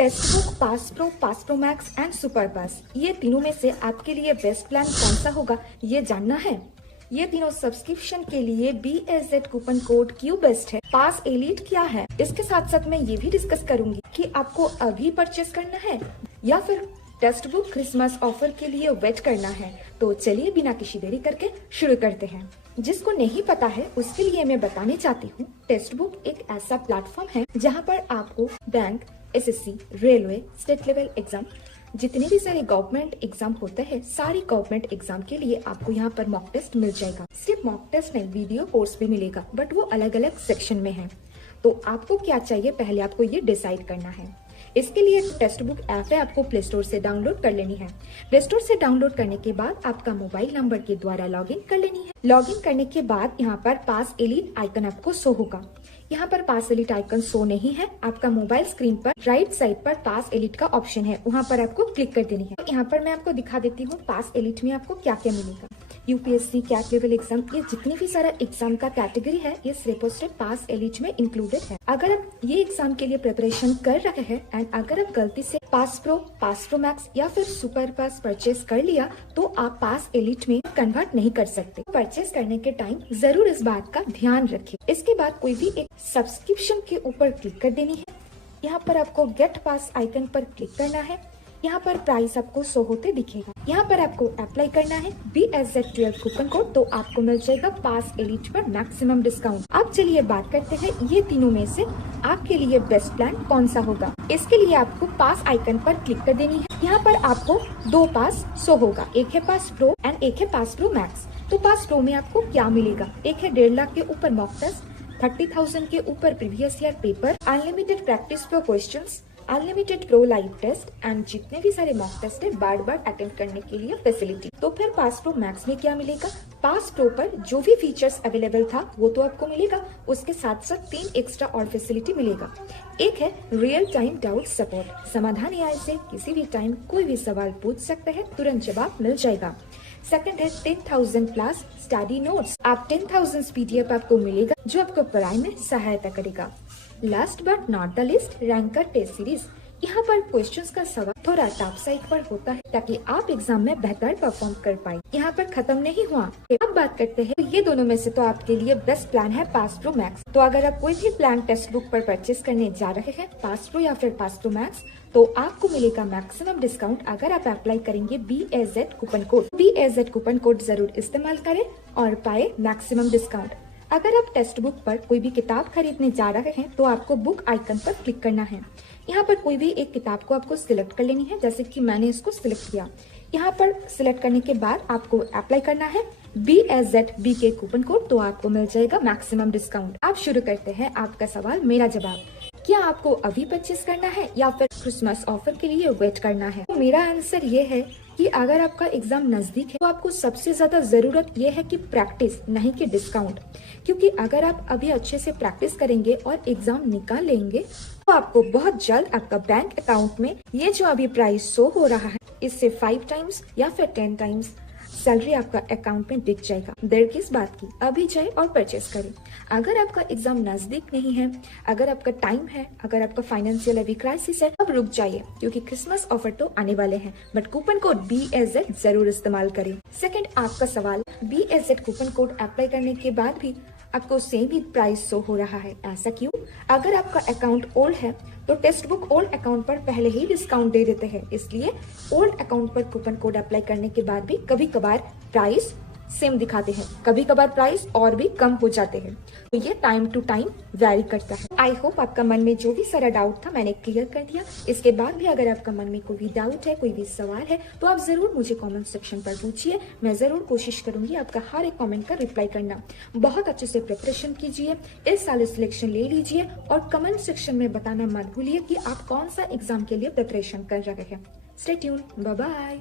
Text book, pass pro max and super pass, ये तीनों में से आपके लिए बेस्ट प्लान कौन सा होगा ये जानना है। ये तीनों सब्सक्रिप्शन के लिए BSZ कूपन कोड क्यों बेस्ट है, पास एलीट क्या है, इसके साथ साथ मैं ये भी डिस्कस करूंगी कि आपको अभी परचेस करना है या फिर टेक्स्ट बुक क्रिसमस ऑफर के लिए वेट करना है। तो चलिए बिना किसी देरी करके शुरू करते हैं। जिसको नहीं पता है उसके लिए मैं बताने चाहती हूँ, टेक्स्ट बुक एक ऐसा प्लेटफॉर्म है जहाँ पर आपको bank, SSC, railway, state level exam, जितने भी सारे गवर्नमेंट एग्जाम होते हैं, सारी गवर्नमेंट एग्जाम के लिए आपको यहाँ पर मॉक टेस्ट मिल जाएगा। सिर्फ मॉक टेस्ट नहीं, वीडियो कोर्स भी मिलेगा, बट वो अलग अलग सेक्शन में है। तो आपको क्या चाहिए, पहले आपको ये डिसाइड करना है। इसके लिए टेक्स्ट बुक ऐप है, आपको प्ले स्टोर से डाउनलोड कर लेनी है। प्ले स्टोर से डाउनलोड करने के बाद आपका मोबाइल नंबर के द्वारा लॉगिन कर लेनी है। लॉगिन करने के बाद यहाँ पर पास एलीट आइकन आपको शो होगा। यहाँ पर पास एलीट आइकन शो नहीं है, आपका मोबाइल स्क्रीन पर राइट साइड पर पास एलीट का ऑप्शन है, वहाँ पर आपको क्लिक कर देनी है। तो यहाँ पर मैं आपको दिखा देती हूँ पास एलीट में आपको क्या क्या मिलेगा। UPSC, कैट लेवल एग्जाम, ये जितने भी सारा एग्जाम का कैटेगरी है ये सिर्फ और सिर्फ पास एलीट में इंक्लूडेड है। अगर आप ये एग्जाम के लिए प्रिपरेशन कर रहे हैं एंड अगर आप गलती से पास प्रो मैक्स या फिर सुपर पास परचेज कर लिया तो आप पास एलीट में कन्वर्ट नहीं कर सकते। परचेज करने के टाइम जरूर इस बात का ध्यान रखें। इसके बाद कोई भी एक सब्सक्रिप्शन के ऊपर क्लिक कर देनी है। यहाँ पर आपको गेट पास आइकन पर क्लिक करना है। यहाँ पर प्राइस आपको शो होते दिखेगा। यहाँ पर आपको अप्लाई करना है BSZ12 कूपन कोड, तो आपको मिल जाएगा पास एलीट पर मैक्सिमम डिस्काउंट। अब चलिए बात करते हैं ये तीनों में से आपके लिए बेस्ट प्लान कौन सा होगा। इसके लिए आपको पास आइकन पर क्लिक कर देनी है। यहाँ पर आपको 2 पास शो होगा, एक है पास प्रो एंड एक है पास प्रो मैक्स। तो पास प्रो में आपको क्या मिलेगा, एक है 1.5 लाख के ऊपर मॉक टेस्ट, 30,000 के ऊपर previous year paper, unlimited practice pro questions, unlimited pro live test and जितने भी सारे मॉक टेस्ट है बार बार अटेंड करने के लिए फैसिलिटी। तो फिर पास प्रो मैक्स में क्या मिलेगा, पास प्रो पर जो भी फीचर्स अवेलेबल था वो तो आपको मिलेगा, उसके साथ साथ 3 एक्स्ट्रा और फैसिलिटी मिलेगा। एक है रियल टाइम डाउट सपोर्ट, समाधान AI से किसी भी टाइम कोई भी सवाल पूछ सकते हैं, तुरंत जवाब मिल जाएगा। सेकंड है 10,000 प्लस स्टडी नोट्स, आप 10,000 PDF आपको मिलेगा जो आपको पढ़ाई में सहायता करेगा। Last but not the least, ranker test series, यहाँ पर क्वेश्चंस का सवाल थोड़ा टॉप साइड पर होता है ताकि आप एग्जाम में बेहतर परफॉर्म कर पाए। यहाँ पर खत्म नहीं हुआ। अब बात करते हैं ये दोनों में से तो आपके लिए बेस्ट प्लान है पास प्रो मैक्स। तो अगर आप कोई भी प्लान टेक्स्ट बुक पर परचेस करने जा रहे हैं, पास प्रो या फिर पास प्रो मैक्स, तो आपको मिलेगा मैक्सिमम डिस्काउंट अगर आप अप्लाई करेंगे BSZ coupon code. BSZ coupon code जरूर इस्तेमाल करें और पाए मैक्सिमम डिस्काउंट। अगर आप टेक्स्ट बुक पर कोई भी किताब खरीदने जा रहे हैं तो आपको बुक आइकन पर क्लिक करना है। यहाँ पर कोई भी एक किताब को आपको सिलेक्ट कर लेनी है, जैसे कि मैंने इसको सिलेक्ट किया। यहाँ पर सिलेक्ट करने के बाद आपको अप्लाई करना है BSZBK कूपन कोड, तो आपको मिल जाएगा मैक्सिमम डिस्काउंट। अब शुरू करते हैं आपका सवाल मेरा जवाब, क्या आपको अभी परचेस करना है या फिर क्रिसमस ऑफर के लिए वेट करना है। तो मेरा आंसर ये है कि अगर आपका एग्जाम नजदीक है तो आपको सबसे ज्यादा जरूरत ये है कि प्रैक्टिस, नहीं कि डिस्काउंट। क्योंकि अगर आप अभी अच्छे से प्रैक्टिस करेंगे और एग्जाम निकाल लेंगे तो आपको बहुत जल्द आपका बैंक अकाउंट में ये जो अभी प्राइस शो हो रहा है इससे 5 टाइम्स या फिर 10 टाइम्स सैलरी आपका अकाउंट में दिख जाएगा। देर किस बात की, अभी जाए और परचेस करें। अगर आपका एग्जाम नजदीक नहीं है, अगर आपका टाइम है, अगर आपका फाइनेंशियल अभी क्राइसिस है, अब रुक जाइए क्योंकि क्रिसमस ऑफर तो आने वाले हैं, बट कूपन कोड BSZ जरूर इस्तेमाल करें। सेकंड आपका सवाल, BSZ कूपन कोड अप्लाई करने के बाद भी आपको सेम ही प्राइस शो हो रहा है, ऐसा क्यों। अगर आपका अकाउंट ओल्ड है तो टेक्स्ट बुक ओल्ड अकाउंट पर पहले ही डिस्काउंट दे देते हैं, इसलिए ओल्ड अकाउंट पर कूपन कोड अप्लाई करने के बाद भी कभी कभार प्राइस सेम दिखाते हैं, कभी कभार प्राइस और भी कम हो जाते हैं। तो ये टाइम टू टाइम वैरी करता है। आई होप आपका मन में जो भी सारा डाउट था मैंने क्लियर कर दिया। इसके बाद भी अगर आपका मन में कोई भी डाउट है, कोई भी सवाल है, तो आप जरूर मुझे कमेंट सेक्शन पर पूछिए। मैं जरूर कोशिश करूंगी आपका हर एक कमेंट का रिप्लाई करना। बहुत अच्छे से प्रिपरेशन कीजिए, इस साल सिलेक्शन ले लीजिए और कमेंट सेक्शन में बताना मत भूलिए कि आप कौन सा एग्जाम के लिए प्रिपरेशन कर रहे हैं। Stay tuned, bye bye.